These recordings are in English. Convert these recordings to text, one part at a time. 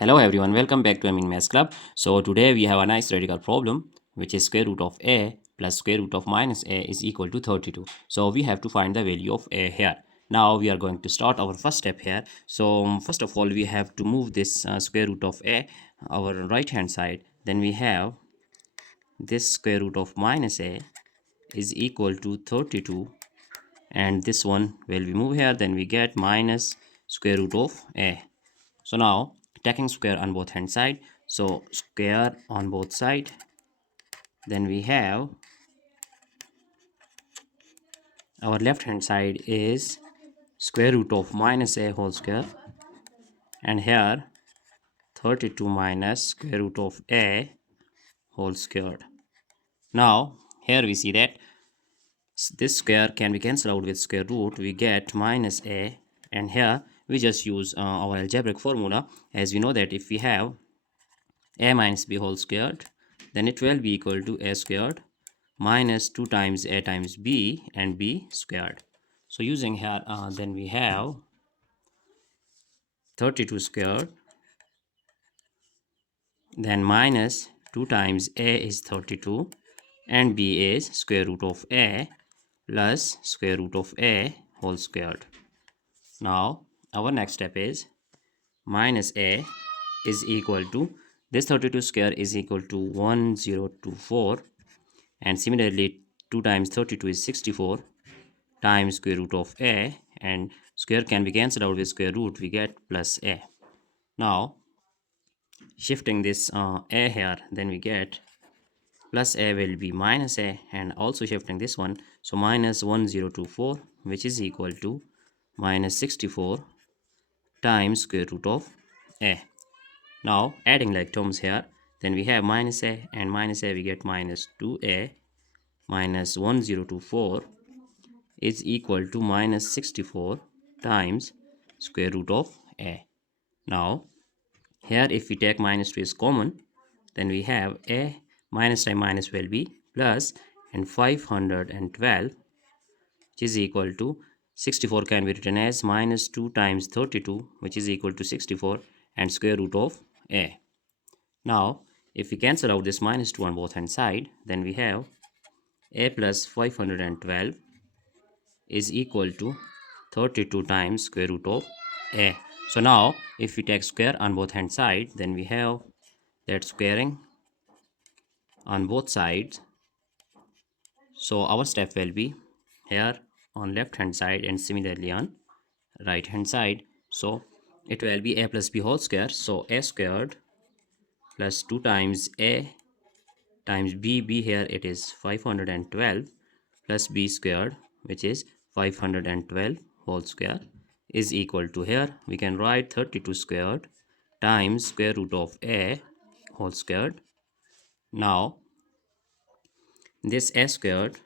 Hello everyone, welcome back to Maths Club. So today we have a nice radical problem which is square root of a plus square root of minus a is equal to 32. So we have to find the value of a here. Now we are going to start our first step here. So first of all we have to move this square root of a our right hand side. Then we have this square root of minus a is equal to 32, and this one will be move here, then we get minus square root of a. So now taking square on both hand side, so square on both side, then we have our left hand side is square root of minus a whole square, and here 32 minus square root of a whole squared. Now here we see that this square can be cancelled out with square root, we get minus a, and here we just use our algebraic formula, as we know that if we have a minus b whole squared, then it will be equal to a squared minus 2 times a times b and b squared. So using here, then we have 32 squared, then minus 2 times a is 32 and b is square root of a plus square root of a whole squared. Now our next step is minus a is equal to, this 32 square is equal to 1024, and similarly 2 times 32 is 64 times square root of a, and square can be cancelled out with square root, we get plus a. Now shifting this a here, then we get plus a will be minus a, and also shifting this one, so minus 1024, which is equal to minus 64 times square root of a. Now adding like terms here, then we have minus a and minus a, we get minus 2a minus 1024 is equal to minus 64 times square root of a. Now here if we take minus 2 is common, then we have a minus time minus will be plus, and 512, which is equal to 64 can be written as minus 2 times 32, which is equal to 64, and square root of a. Now if we cancel out this minus 2 on both hand side, then we have a plus 512 is equal to 32 times square root of a. So now if we take square on both hand side, then we have that squaring on both sides. So our step will be here on left hand side and similarly on right hand side. So it will be a plus b whole square, so a squared plus 2 times a times b here it is 512 plus b squared, which is 512 whole square, is equal to, here we can write 32 squared times square root of a whole squared. Now this a squared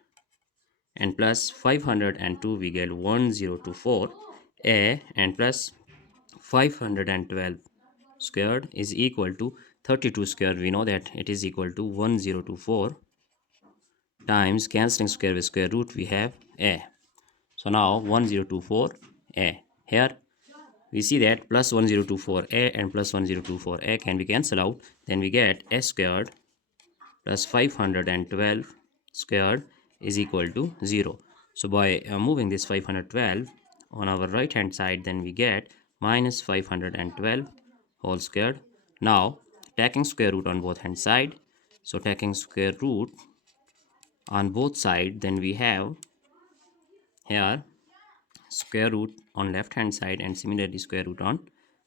and plus 502 we get 1024 a, and plus 512 squared is equal to 32 squared, we know that it is equal to 1024 times cancelling square with square root, we have a. So now 1024 a, here we see that plus 1024 a and plus 1024 a can be cancelled out, then we get a squared plus 512 squared is equal to 0. So by moving this 512 on our right hand side, then we get minus 512 whole squared. Now taking square root on both hand side, so taking square root on both side, then we have here square root on left hand side and similarly square root on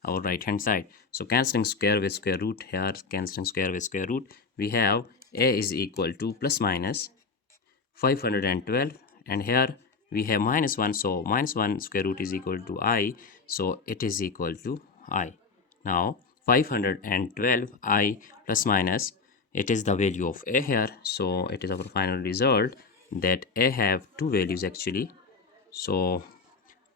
our right hand side. So cancelling square with square root, here cancelling square with square root, we have a is equal to plus minus 512, and here we have minus 1, so minus 1 square root is equal to I, so it is equal to I. Now 512 I plus minus, it is the value of a here, so it is our final result that a have two values actually. So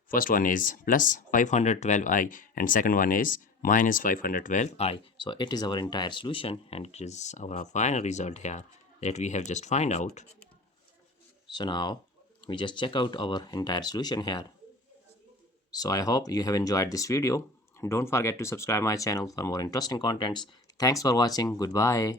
first one is plus 512i and second one is minus 512i. So it is our entire solution, and it is our final result here that we have just find out. So now we just check out our entire solution here. So I hope you have enjoyed this video. Don't forget to subscribe my channel for more interesting contents. Thanks for watching. Goodbye.